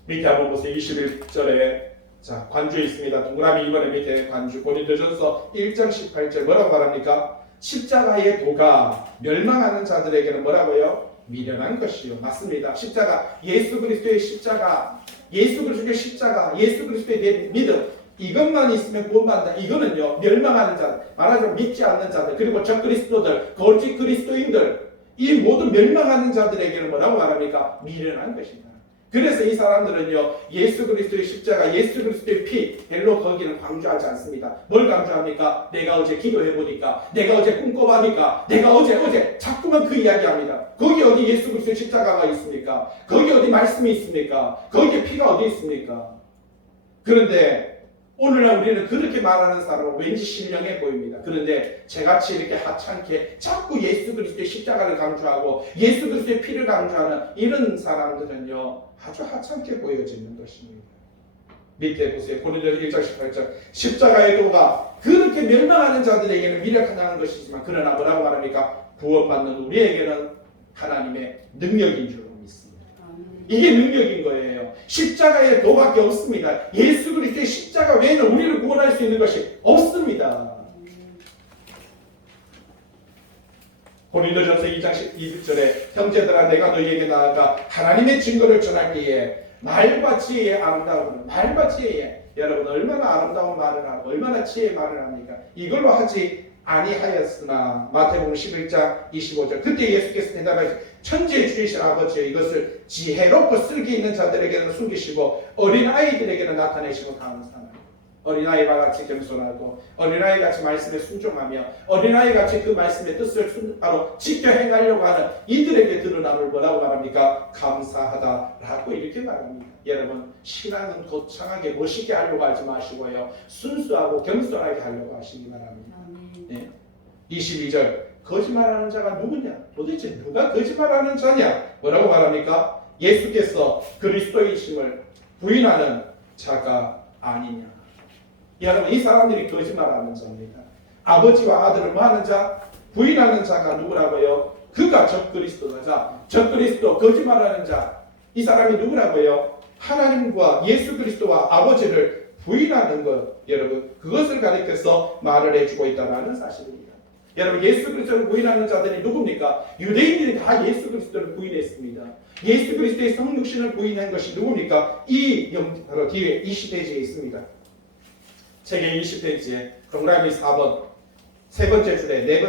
밑에 한번 보세요. 21절에 자, 관주에 있습니다. 동그라미 2번의 밑에 관주. 고린도전서 1장 18절 뭐라고 말합니까? 십자가의 도가 멸망하는 자들에게는 뭐라고요? 미련한 것이요. 맞습니다. 십자가, 예수 그리스도의 십자가, 예수 그리스도의 십자가, 예수 그리스도의 내 믿음, 이것만 있으면 구원받는다. 이거는요, 멸망하는 자들, 말하자면 믿지 않는 자들, 그리고 적그리스도들, 거짓 그리스도인들, 이 모든 멸망하는 자들에게는 뭐라고 말합니까? 미련한 것이다. 그래서 이 사람들은요, 예수 그리스도의 십자가, 예수 그리스도의 피, 별로 거기는 강조하지 않습니다. 뭘 강조합니까? 내가 어제 기도해보니까, 내가 어제 꿈꿔보니까, 내가 어제 자꾸만 그 이야기합니다. 거기 어디 예수 그리스도의 십자가가 있습니까? 거기 어디 말씀이 있습니까? 거기에 피가 어디 있습니까? 그런데 오늘날 우리는 그렇게 말하는 사람은 왠지 신령해 보입니다. 그런데 저같이 이렇게 하찮게 자꾸 예수 그리스도의 십자가를 강조하고 예수 그리스도의 피를 강조하는 이런 사람들은요, 아주 하찮게 보여지는 것입니다. 밑에 보세요. 고린도서 1장 18절. 십자가의 도가 그렇게 멸망하는 자들에게는 미력하다는 것이지만 그러나 뭐라고 말합니까? 구원받는 우리에게는 하나님의 능력인 줄 믿습니다. 이게 능력인 거예요. 십자가의 도밖에 없습니다. 예수 그리스도의 십자가 외에는 우리를 구원할 수 있는 것이 없습니다. 고린도전서 2장 20절에 형제들아 내가 너희에게 나아가 하나님의 증거를 전할 때에 말과 지혜의 아름다움, 말과 지혜의, 여러분 얼마나 아름다운 말을 하고 얼마나 지혜의 말을 합니까? 이걸로 하지 아니하였으나 마태복음 11장 25절 그때 예수께서 대답하시되 천지의 주이신 아버지여 이것을 지혜롭고 쓸기 있는 자들에게는 숨기시고 어린아이들에게는 나타내시고 감사하나니 어린아이와 같이 겸손하고 어린아이같이 말씀에 순종하며 어린아이같이 그 말씀의 뜻을 바로 지켜 행하려고 하는 이들에게 드러남을 뭐라고 말합니까? 감사하다라고 이렇게 말합니다. 여러분 신앙은 거창하게 멋있게 하려고 하지 마시고요, 순수하고 겸손하게 하려고 하시기 바랍니다. 네. 22절 거짓말하는 자가 누구냐? 도대체 누가 거짓말하는 자냐? 뭐라고 말합니까? 예수께서 그리스도이심을 부인하는 자가 아니냐. 여러분 이 사람들이 거짓말하는 자입니다. 아버지와 아들을 뭐하는 자? 부인하는 자가 누구라고요? 그가 적그리스도다. 자, 적그리스도 거짓말하는 자, 이 사람이 누구라고요? 하나님과 예수 그리스도와 아버지를 부인하는 것, 여러분 그것을 가리켜서 말을 해주고 있다는 사실입니다. 여러분 예수 그리스도를 부인하는 자들이 누굽니까? 유대인들이 다 예수 그리스도를 부인했습니다. 예수 그리스도의 성육신을 부인한 것이 누굽니까? 바로 뒤에 20페이지에 있습니다. 책의 20페이지에 동그라미 4번 세 번째 줄에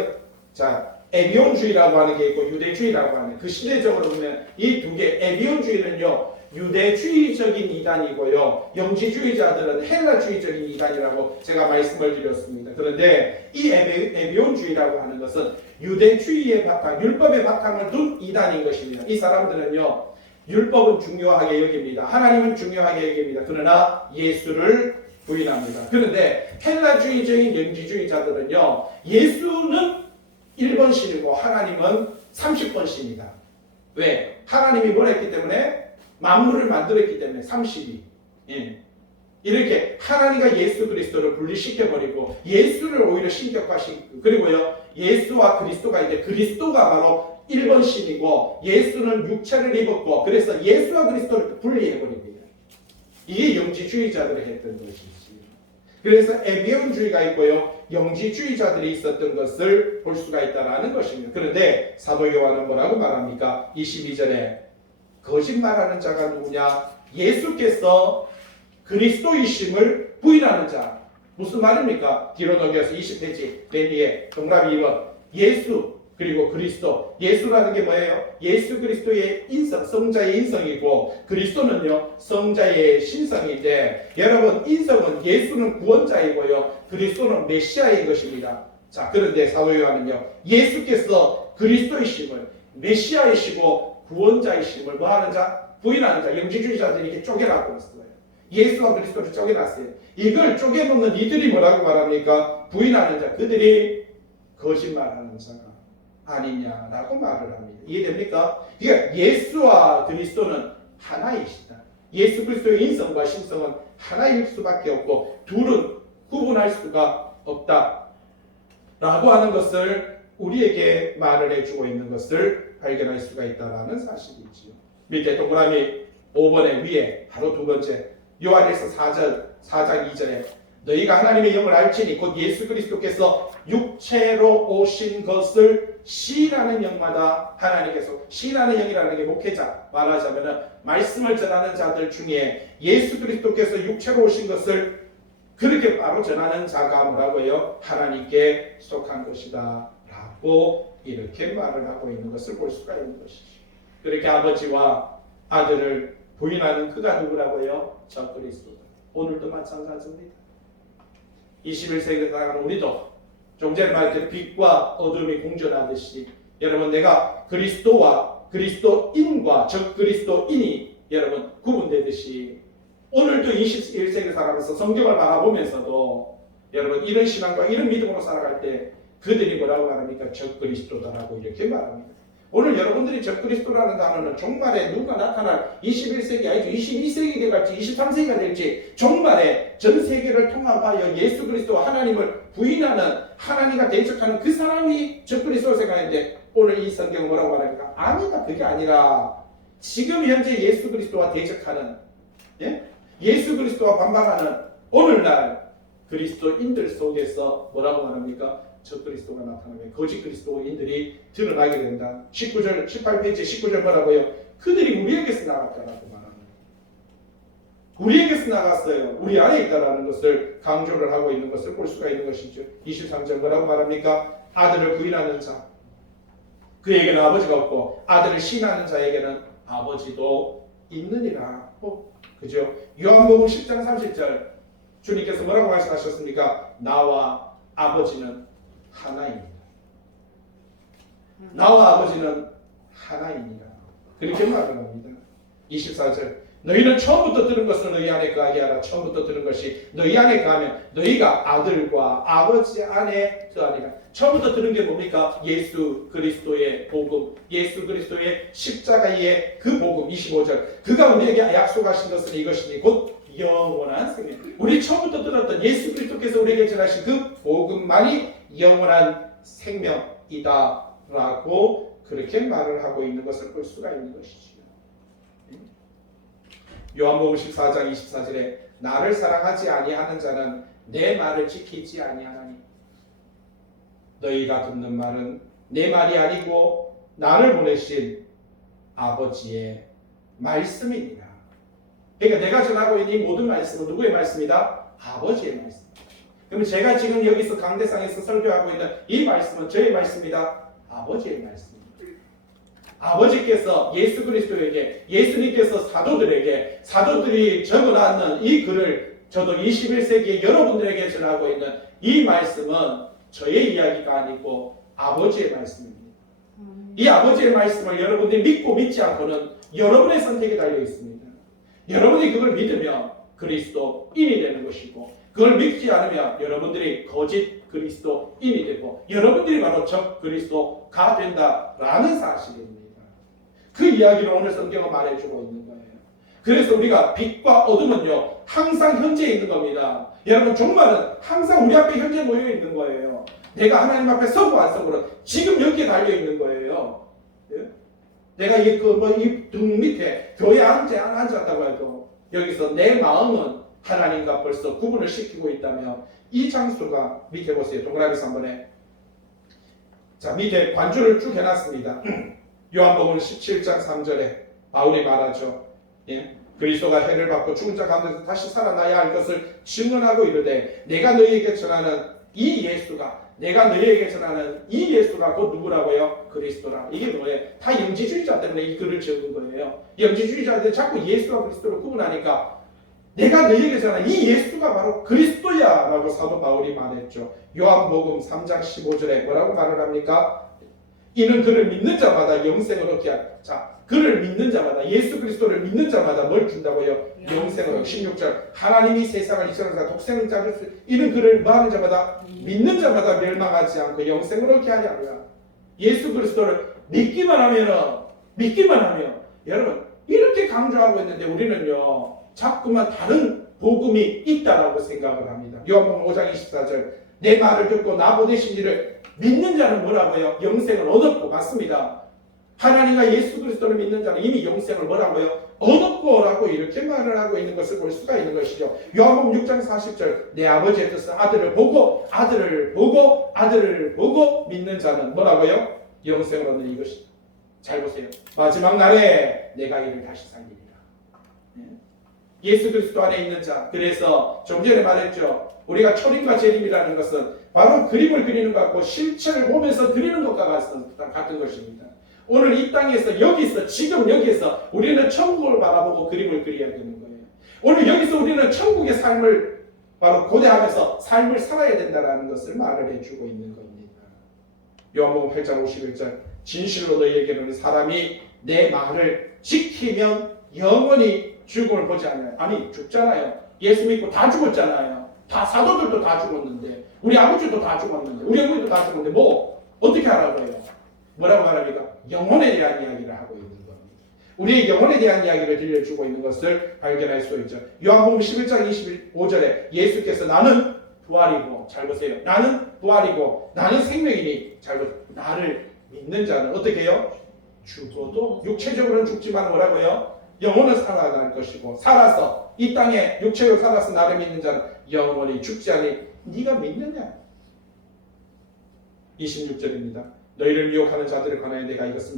에비온주의라고 하는 게 있고 유대주의라고 하는, 그 시대적으로 보면 이 두 개, 에비온주의는요 유대주의적인 이단이고요, 영지주의자들은 헬라주의적인 이단이라고 제가 말씀을 드렸습니다. 그런데 이 에비온주의라고 하는 것은 유대주의의 바탕, 율법의 바탕을 둔 이단인 것입니다. 이 사람들은요 율법은 중요하게 여깁니다. 하나님은 중요하게 여깁니다. 그러나 예수를 부인합니다. 그런데 헬라주의적인 영지주의자들은요 예수는 1번 신이고 하나님은 30번 신이다. 왜? 하나님이 뭘 했기 때문에? 만물을 만들었기 때문에 32. 예. 이렇게 하나님과 예수 그리스도를 분리시켜버리고 예수를 오히려 신격화시키고, 그리고요 예수와 그리스도가 이제 그리스도가 바로 1번 신이고 예수는 육체를 입었고, 그래서 예수와 그리스도를 분리해버립니다. 이게 영지주의자들이 했던 것이지. 그래서 에비온주의가 있고요 영지주의자들이 있었던 것을 볼 수가 있다는 것입니다. 그런데 사도 요한은 뭐라고 말합니까? 22절에 거짓말하는 자가 누구냐? 예수께서 그리스도이심을 부인하는 자. 무슨 말입니까? 뒤로 넘겨서 20페이지 맨 위에 동그라미 2번 예수 그리고 그리스도. 예수라는 게 뭐예요? 예수 그리스도의 인성, 성자의 인성이고 그리스도는요 성자의 신성인데, 여러분 인성은 예수는 구원자이고요 그리스도는 메시아인 것입니다. 자, 그런데 사도 요한은요 예수께서 그리스도이심을, 메시아이시고 구원자이심을 뭐하는 자? 부인하는 자. 영지주의자들이 이렇게 쪼개놨고 있어요. 예수와 그리스도를 쪼개놨어요. 이걸 쪼개놓는 이들이 뭐라고 말합니까? 부인하는 자. 그들이 거짓말하는 자가 아니냐라고 말을 합니다. 이해됩니까? 그러니까 예수와 그리스도는 하나이시다. 예수 그리스도의 인성과 신성은 하나일 수밖에 없고 둘은 구분할 수가 없다 라고 하는 것을 우리에게 말을 해주고 있는 것을 발견할 수가 있다는 사실이지요. 밑에 동그라미 5번의 위에 바로 두 번째 요한에서 4장 2절에 너희가 하나님의 영을 알지니 곧 예수 그리스도께서 육체로 오신 것을 시인하는 영마다 하나님께서 시인하는 영이라는 게 목회자 말하자면 말씀을 전하는 자들 중에 예수 그리스도께서 육체로 오신 것을 그렇게 바로 전하는 자가 뭐라고요? 하나님께 속한 것이다 라고 이렇게 말을 하고 있는 것을 볼 수가 있는 것이죠. 그렇게 아버지와 아들을 부인하는 그가 누구라고요? 저 그리스도다. 오늘도 마찬가지입니다. 21세기에 살아가는 우리도 좀 전에 말했던 빛과 어둠이 공존하듯이 여러분 내가 그리스도와 그리스도인과 적 그리스도인이 여러분 구분되듯이 오늘도 21세기에 살아가면서 성경을 바라보면서도 여러분 이런 신앙과 이런 믿음으로 살아갈 때 그들이 뭐라고 말합니까? 적 그리스도다라고 이렇게 말합니다. 오늘 여러분들이 적 그리스도라는 단어는 종말에 누가 나타날 21세기 아니죠. 22세기 될지 23세기가 될지 종말에 전 세계를 통합하여 예수 그리스도와 하나님을 부인하는 하나님과 대적하는 그 사람이 적 그리스도를 생각하는데 오늘 이 성경은 뭐라고 말합니까? 아니다. 그게 아니라 지금 현재 예수 그리스도와 대적하는 예수 그리스도와 반박하는 오늘날 그리스도인들 속에서 뭐라고 말합니까? 적 그리스도가 나타나면 거짓 그리스도인들이 드러나게 된다. 19절, 18페이지 19절 뭐라고요? 그들이 우리에게서 나갔다라고 말합니다. 우리에게서 나갔어요. 우리 안에 있다라는 것을 강조를 하고 있는 것을 볼 수가 있는 것이죠. 23절 뭐라고 말합니까? 아들을 부인하는 자 그에게는 아버지가 없고 아들을 신하는 자에게는 아버지도 있느니라. 그죠? 요한복음 10장 30절 주님께서 뭐라고 말씀하셨습니까? 나와 아버지는 하나입니다. 나와 아버지는 하나입니다. 그렇게 말을 합니다. 24절 너희는 처음부터 들은 것을 너희 안에 거하게 하라. 처음부터 들은 것이 너희 안에 거하면 너희가 아들과 아버지 안에 거하리라. 처음부터 들은 게 뭡니까? 예수 그리스도의 복음, 예수 그리스도의 십자가의 그 복음. 25절 그가 우리에게 약속하신 것은 이것이니 곧 영원한 생명. 우리 처음부터 들었던 예수 그리스도께서 우리에게 전하신 그 복음만이 영원한 생명이다 라고 그렇게 말을 하고 있는 것을 볼 수가 있는 것이죠. 요한복음 14장 24절에 나를 사랑하지 아니하는 자는 내 말을 지키지 아니하나니 너희가 듣는 말은 내 말이 아니고 나를 보내신 아버지의 말씀이니라. 그러니까 내가 전하고 있는 이 모든 말씀은 누구의 말씀이다? 아버지의 말씀. 그러면 제가 지금 여기서 강대상에서 설교하고 있는 이 말씀은 저의 말씀이다? 아버지의 말씀입니다. 아버지께서 예수 그리스도에게 예수님께서 사도들이 적어놨는 이 글을 저도 21세기에 여러분들에게 전하고 있는 이 말씀은 저의 이야기가 아니고 아버지의 말씀입니다. 이 아버지의 말씀을 여러분들이 믿고 믿지 않고는 여러분의 선택에 달려 있습니다. 여러분이 그걸 믿으면 그리스도인이 되는 것이고 그걸 믿지 않으면 여러분들이 거짓 그리스도인이 되고 여러분들이 바로 적 그리스도가 된다라는 사실입니다. 그 이야기를 오늘 성경은 말해주고 있는 거예요. 그래서 우리가 빛과 어둠은요 항상 현재 있는 겁니다. 여러분 종말은 항상 우리 앞에 현재 모여 있는 거예요. 내가 하나님 앞에 서고 안 서고는 지금 여기에 달려 있는 거예요. 예? 내가 이 등 밑에 교회에 앉았다고 해도 여기서 내 마음은 하나님과 벌써 구분을 시키고 있다면 이 장소가 밑에 보세요. 동그라미 3번에 자 밑에 관주를 쭉 해놨습니다. 요한복음 17장 3절에 바울이 말하죠. 예? 그리스도가 해를 받고 죽은 자 가운데서 다시 살아나야 할 것을 증언하고 이르되 내가 너희에게 전하는 이 예수가 곧 누구라고요? 그리스도라. 이게 뭐예요? 다 영지주의자 때문에 이 글을 적은 거예요. 영지주의자들 자꾸 예수와 그리스도를 구분하니까 내가 너희에게 전하는 이 예수가 바로 그리스도야 라고 사도 바울이 말했죠. 요한복음 3장 15절에 뭐라고 말을 합니까? 이는 그를 믿는 자마다 영생을 얻게 하라. 자, 그를 믿는 자마다 예수 그리스도를 믿는 자마다 뭘 준다고요? 영생을. 16절 하나님이 세상을 이처럼 독생을 자주 이는 그를 뭐하는 자마다 믿는 자마다 멸망하지 않고 영생을 얻게 하려고요. 예수 그리스도를 믿기만 하면 여러분 이렇게 강조하고 있는데 우리는요 자꾸만 다른 복음이 있다라고 생각을 합니다. 요한복음 5장 24절 내 말을 듣고 나 보내신 이를 믿는 자는 뭐라고요? 영생을 얻었고 맞습니다. 하나님과 예수 그리스도를 믿는 자는 이미 영생을 뭐라고요? 얻었고라고 이렇게 말을 하고 있는 것을 볼 수가 있는 것이죠. 요한복음 6장 40절 내 아버지의 뜻은 아들을 보고 믿는 자는 뭐라고요? 영생을 얻는 이것이다. 잘 보세요. 마지막 날에 내가 이를 다시 살리리라. 예수 그리스도 안에 있는 자. 그래서 좀 전에 말했죠. 우리가 초림과 재림이라는 것은 바로 그림을 그리는 것 같고 실체를 보면서 드리는 것과 같은 것입니다. 오늘 이 땅에서 여기서 지금 여기서 우리는 천국을 바라보고 그림을 그려야 되는 거예요. 오늘 여기서 우리는 천국의 삶을 바로 고대하면서 삶을 살아야 된다는 것을 말을 해주고 있는 겁니다. 요한복음 8장 51절 진실로 너희에게는 사람이 내 말을 지키면 영원히 죽음을 보지 않아요. 아니 죽잖아요. 예수 믿고 다 죽었잖아요. 다 사도들도 다 죽었는데 우리 아버지도 다 죽었는데 우리 어머니도 다 죽었는데 뭐 어떻게 하라고 해요? 뭐라고 말합니까? 영혼에 대한 이야기를 하고 있는 겁니다. 우리의 영혼에 대한 이야기를 들려주고 있는 것을 발견할 수 있죠. 요한복음 11장 25절에 예수께서 나는 부활이고 잘 보세요. 나는 부활이고 나는 생명이니 잘 보세요. 나를 믿는 자는 어떻게 해요? 죽어도 육체적으로는 죽지만 뭐라고요? 영혼은 살아날 것이고 살아서 이 땅에 육체로 살아서 나를 믿는 자는 영원히 죽지 않으니 네가 믿느냐? 26절입니다. 너희를 미혹하는 자들을 관하여 내가 이것은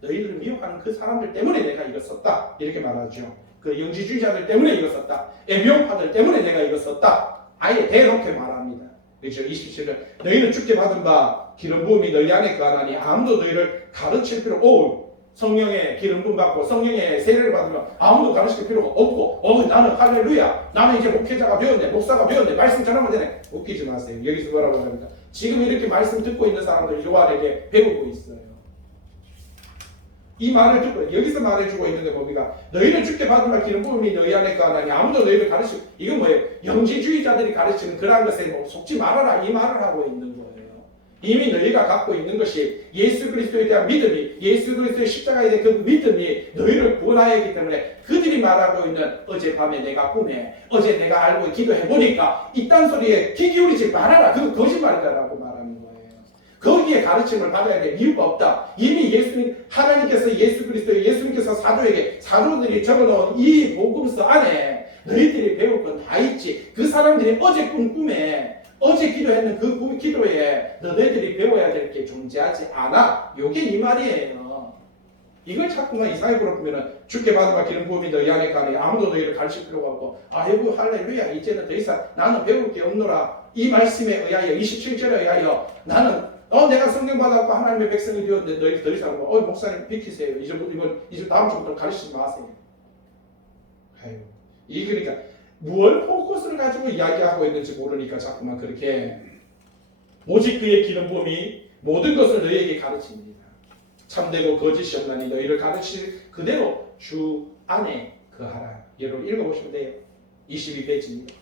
너희를 미혹하는 그 사람들 때문에 내가 이것 썼다. 이렇게 말하죠. 그 영지주의자들 때문에 이것 썼다. 애명파들 때문에 내가 이것 썼다. 아예 대놓게 말합니다. 그렇죠. 27절 너희는 주께 받은 바 기름 부음이 너희 안에 거하나니 아무도 너희를 가르칠 필요 없고 성령의 기름 부음 받고 성령의 세례를 받으면 아무도 가르칠 필요가 없고 나는 할렐루야 나는 이제 목회자가 되었네 목사가 되었네 말씀 전하면 되네. 웃기지 마세요. 여기서 뭐라고 합니까? 지금 이렇게 말씀 듣고 있는 사람들이 요한에게 배우고 있어요. 이 말을 듣고 여기서 말해주고 있는데 뭡니까? 너희는 주께 받은 바 기름 부음이 너희 안에 거하나니 아무도 너희를 가르치고 이건 뭐예요? 영지주의자들이 가르치는 그러한 것에 뭐 속지 말아라 이 말을 하고 있는 거예요. 이미 너희가 갖고 있는 것이 예수 그리스도에 대한 믿음이 예수 그리스도의 십자가에 대한 그 믿음이 너희를 구원하였기 때문에 그들이 말하고 있는 어젯밤에 내가 꿈에 어제 내가 알고 기도해보니까 이딴 소리에 귀 기울이지 말아라. 그거 거짓말이다라고 말하는 거예요. 거기에 가르침을 받아야 될 이유가 없다. 이미 하나님께서 예수님께서 사도들이 적어놓은 이 복음서 안에 너희들이 배울 건 다 있지. 그 사람들이 어제 꾼 꿈에 어제 기도했는 그 기도에 너네들이 배워야 될 게 존재하지 않아. 요게 이 말이에요. 이걸 자꾸만 이상하게 부르면 주께 받은 바 기름 부음이 너희 안에 가니 아무도 너희를 가르칠 필요가 없고 아이고 할렐루야 이제는 더 이상 나는 배울 게 없노라. 이 말씀에 의하여 27절에 의하여 나는 내가 성령 받았고 하나님의 백성이 되었는데 너희 더 이상 목사님 비키세요. 이제 다음 주부터 가르치지 마세요. 아이고 그러니까 무얼 포커스를 가지고 이야기하고 있는지 모르니까 자꾸만 그렇게 오직 그의 기름 부음이 모든 것을 너희에게 가르칩니다. 참되고 거짓이 없나니 너희를 가르칠 그대로 주 안에 거하라. 여러분 읽어보시면 돼요. 22페이지입니다.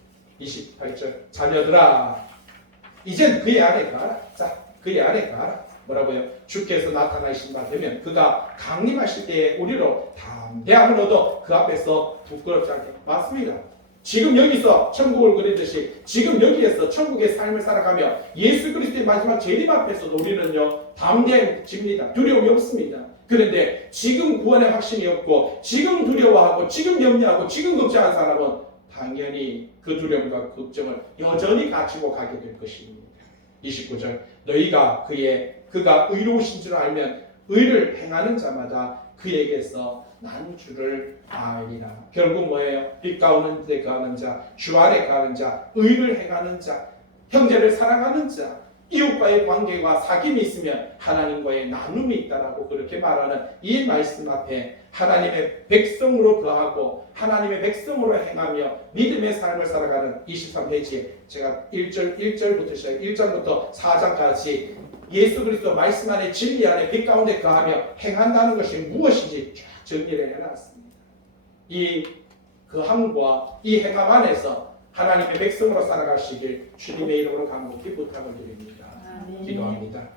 28절 자녀들아 이젠 그의 안에 거하라. 자 그의 안에 거하라. 뭐라고요? 주께서 나타나신 바 되면 그가 강림하실 때에 우리로 담대함을 얻어 그 앞에서 부끄럽지 않게. 맞습니다. 지금 여기서 천국을 그리듯이 지금 여기에서 천국의 삶을 살아가며 예수 그리스도의 마지막 재림 앞에서도 우리는요 담대해집니다. 두려움이 없습니다. 그런데 지금 구원의 확신이 없고 지금 두려워하고 지금 염려하고 지금 걱정하는 사람은 당연히 그 두려움과 걱정을 여전히 가지고 가게 될 것입니다. 29절 너희가 그가 의로우신 줄 알면 의를 행하는 자마다 그에게서 난 줄을 아니라. 결국 뭐예요? 빛 가운데 거하는 자, 주 아래 거하는 자, 의를 행하는 자, 형제를 사랑하는 자, 이웃과의 관계와 사귐이 있으면 하나님과의 나눔이 있다라고 그렇게 말하는 이 말씀 앞에 하나님의 백성으로 거하고 하나님의 백성으로 행하며 믿음의 삶을 살아가는 23페이지에 제가 1절부터 시작 1장부터 4장까지 예수 그리스도 말씀 안에 진리 안에 빛 가운데 거하며 행한다는 것이 무엇인지 쫙 정리를 해놨습니다. 이 거함과 이 행함 안에서 하나님의 백성으로 살아가시길 주님의 이름으로 간곡히 부탁을 드립니다. 기도합니다.